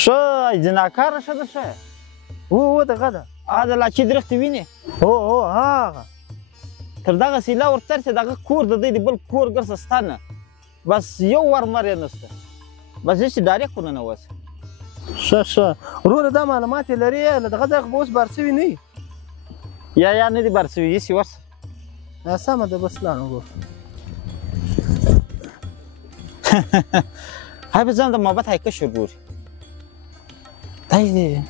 ښه جناکاره ښه ده ښه هو دغه ده د لاچي درختې وینې هو هغه تر دغه سیلا ورتر چې دغه کور د دی د بل کور ګرځه ستا نه بس یو ور مر یې نسته بس هېڅ ډایرکټ ورننوځه ښه وروره دا معلومات یې لرې له دغه ځایه خو به اوس بار سوي نه وي یا نه دي بار سوي یسې ورسه سمه ده بس لاړم ورور هی به ځان د محبت هی کشر ګوري دی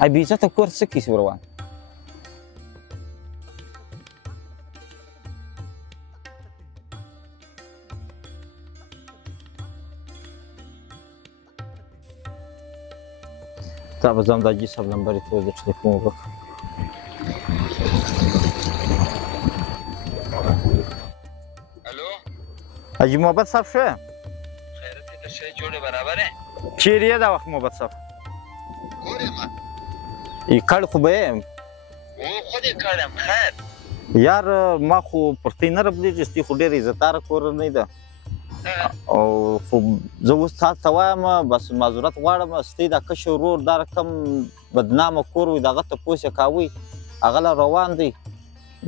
هی بې عزته کور څه کیسې روان تا به ځم د حاجي صاحب نمبر یې ته د ټلیفون وکړم الو حاجي محبت صاحب ښه خیرت دې ته شی جوړې برابر یې چیرې یې دا وخت محبت صاحب کور یم کړ خو به یم خود یې کړم خیر یار ما خو پر تی نه ربلیږي ستی خو ډېره عزتداره کورنۍ ده او خو زه اوس تاسو ته وایم بس معذورت غواړم ستی دا کشر ورور دا رقم بدنامه کور وي د هغه تپوس یې کوئ هغه لا روان دی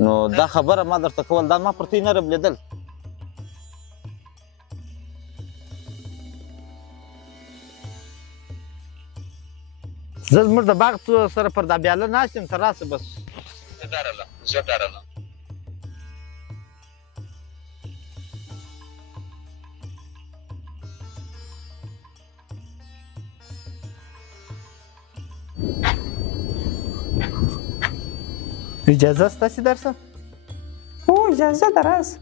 نو دا خبره ما درته کول دا ما پر تی نه ربلېدل زه زموږ د باغ سره پر دا بیاله ناست یم ته راسه بس زه درلم زه درلم اجازه ستاسې درسم هو اجازه ده راز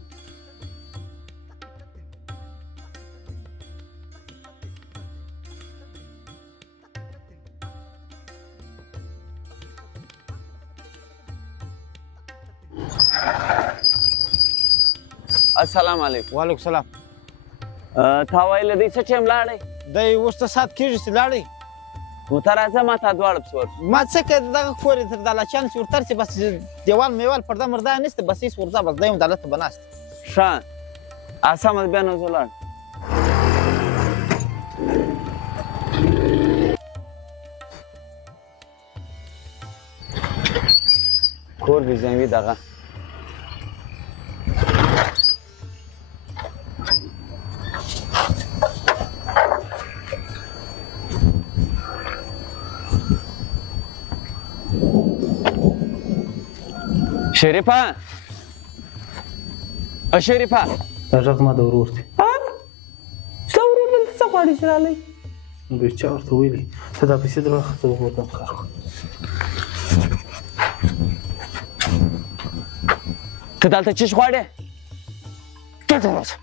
السلام علیکم وعلیکم سلام تا ویل دی څه ټایم لاړی دی اوس ته ساعت کېږي چې لاړی نو ته راځه ما ته دواړه پسې ورشو ما څه کوې دغه کور یې تر دا لاچیانو چې ورتر چې بس دیوال میوال پرده مرده نشته بس هېڅ ورځه بس دی هم دالته به ناست ښه سمه ده بیا نو زه لاړم کور دې زنګي دغه شریفه شریفه دا غږ ما د ورور دی ستا ورور دلته څه غواړي چې رالی بیا چا ورته ویلي ته دا پیسې در واخله زه وغورځم کار کوم ته دلته چیش غواړې دلته راشه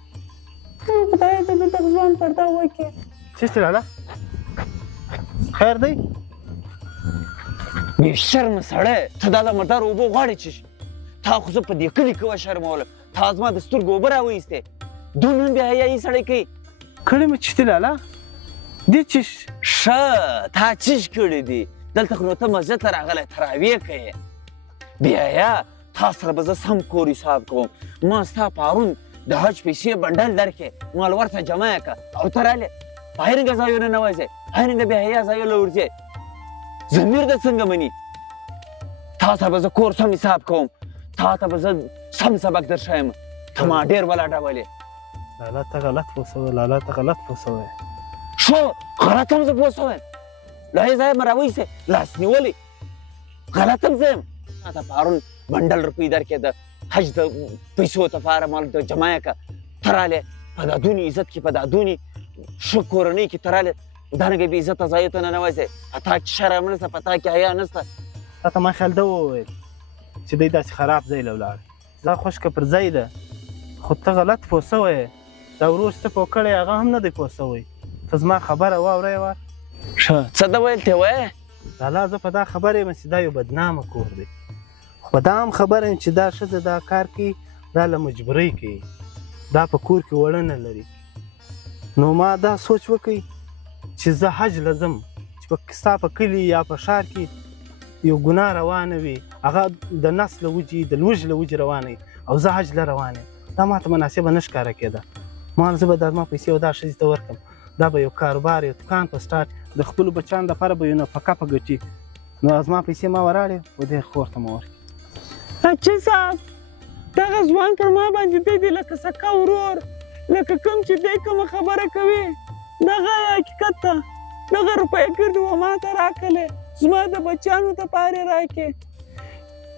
خدای دې د دغه ځوان پرده وکړي چیستې لاله خیر دی بې شرمه سړی ته دا د مردار اوبه غواړې چیش تا خو زه په دې کلي کې وشرمولم تا زما د سترګو اوبه راوایستې دومره بې حیایي سړی کوي کړې مې چیستې لاله دې چیش ښه تا چیش کړی دي دلته خو نو ته مسجد ته راغلی تراویح کوې بې حیا تا سره به زه سم کور حساب کوم ما ستا پرون د حج پیسې بنډل درکې مال ورته جمع یې کړه او ته رالې په هرنګه ځایونه نه وځې هرنګه بې حیا ځایونه ورځې ضمیر دې څنګه مني تا سره به زه کور سم حساب کوم تا ته به زه سم سبق در ښیم ته ما ډېر ولاټولې لاله ته غلط پوه شوی لاله ته غلط پوه شوی شو غلط هم زه پوه شوی له هغې ځایه مې راوایستې لاس نیولې غلط هم زه یم ما ته پرون بنډل روپۍ درکې د حج د پیسو دپاره مال د جمع یې کړه ته رالې په دا دونې عزت کې په دا دونې ښه کورنۍ کې ته رالې دارنګه بې عزته ځایو ته ننوځې په تا کې شرم نشته په تا کې حیا نشته تا ته ما خیال ده وویل چې دی داسې خراب ځای له ولاړ دا خوشکه پر ځای ده خو ته غلط پوه شوی دا ورور چې ته پوه کړی هغه هم نه دی پوه شوی ته زما خبره واوره یې وار ښه څه ده ویل ته وایې لالا زه په دا خبره یم چې دا یو بدنامه کور دی خو په دا هم خبره یم چې دا ښځه دا کار کوي دا له مجبورۍ کوي دا په کور کې وړه نه لري نو ما دا سوچ وکړئ چې زه حج له ځم چې ستا په کلي یا په ښار کې یو ګناه روانه وي هغه د نس له وجې د لوږې له وجې روانه وي او زه حج له روان یم دا ماته مناسبه نه ښکاره کېده ما زه به دا زما پیسې او دا ښځې ته ورکړم دا به یو کاروبار یو دکان په سټارټ د خپلو بچیانو دپاره به یو نفقه په ګټي نو زما پیسې ما وراړې و دې خور ته مې ورکړې. اچھا صاحب دغه ځوان پر ما باندې دی دی لکه سکه ورور لکه کوم چې دی کومه خبره کوي دغه حقیقت ته دغه روپۍ ګرد و ما ته راکړلې زما د بچیانو دپاره یې راکړې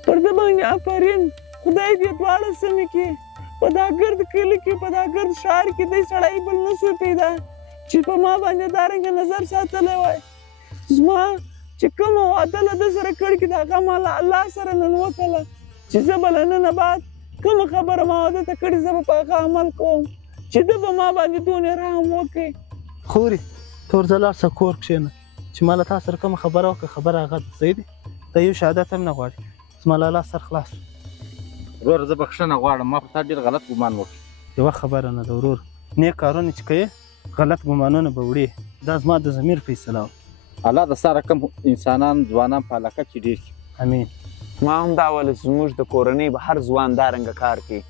پر ده باندې آفرین خدای دې دواړه سمې کړي په دا ګرد کلي کې په دا ګرد ښار کې دی سړی بل نه سو پیدا چې په ما باندې دارنګه نظر ساتلی وای زما چې کومه وعده له ده سره کړې کړي د هغه ما له الله سره نن وکړله چې زه به له ننه بعد کومه خبره ما واده ته کړې زه به په هغه عمل کوم چې ده به ما باندې دونې رحم وکړي. خورې تور ځه لاړ شه کور کښېنه چې ما له تا سره کومه خبره وکړه خبره هغه ده صحیح دی ته یو شهادت هم نه غواړې زما له الله سر خلاص ورور زه بخښنه غواړم ما په تا ډېر غلط ګمان وکړ. یوه خبره نه ده ورور نیک کارونه چې کوې غلط ګمانونه به وړې دا زما د ضمیر فیصله وه الله د ساره کم انسانان ځوانان په علاقه کې ډېر کړي. امین. ما هم دا ول زموږ د کورنۍ به هر ځوان دارنګه کار کوي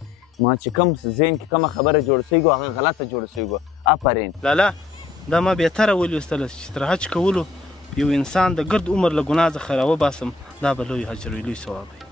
ما چې کوم ذهن کې کومه خبره جوړه سوې وه هغه غلطه جوړه سوې وه آفرین. لالا دا ما بهتره ولوستله چې تر حج کولو یو انسان د ګرد عمر له ګناه څخه راوباسم دا به لوی اجر وي لوی ثواب وي.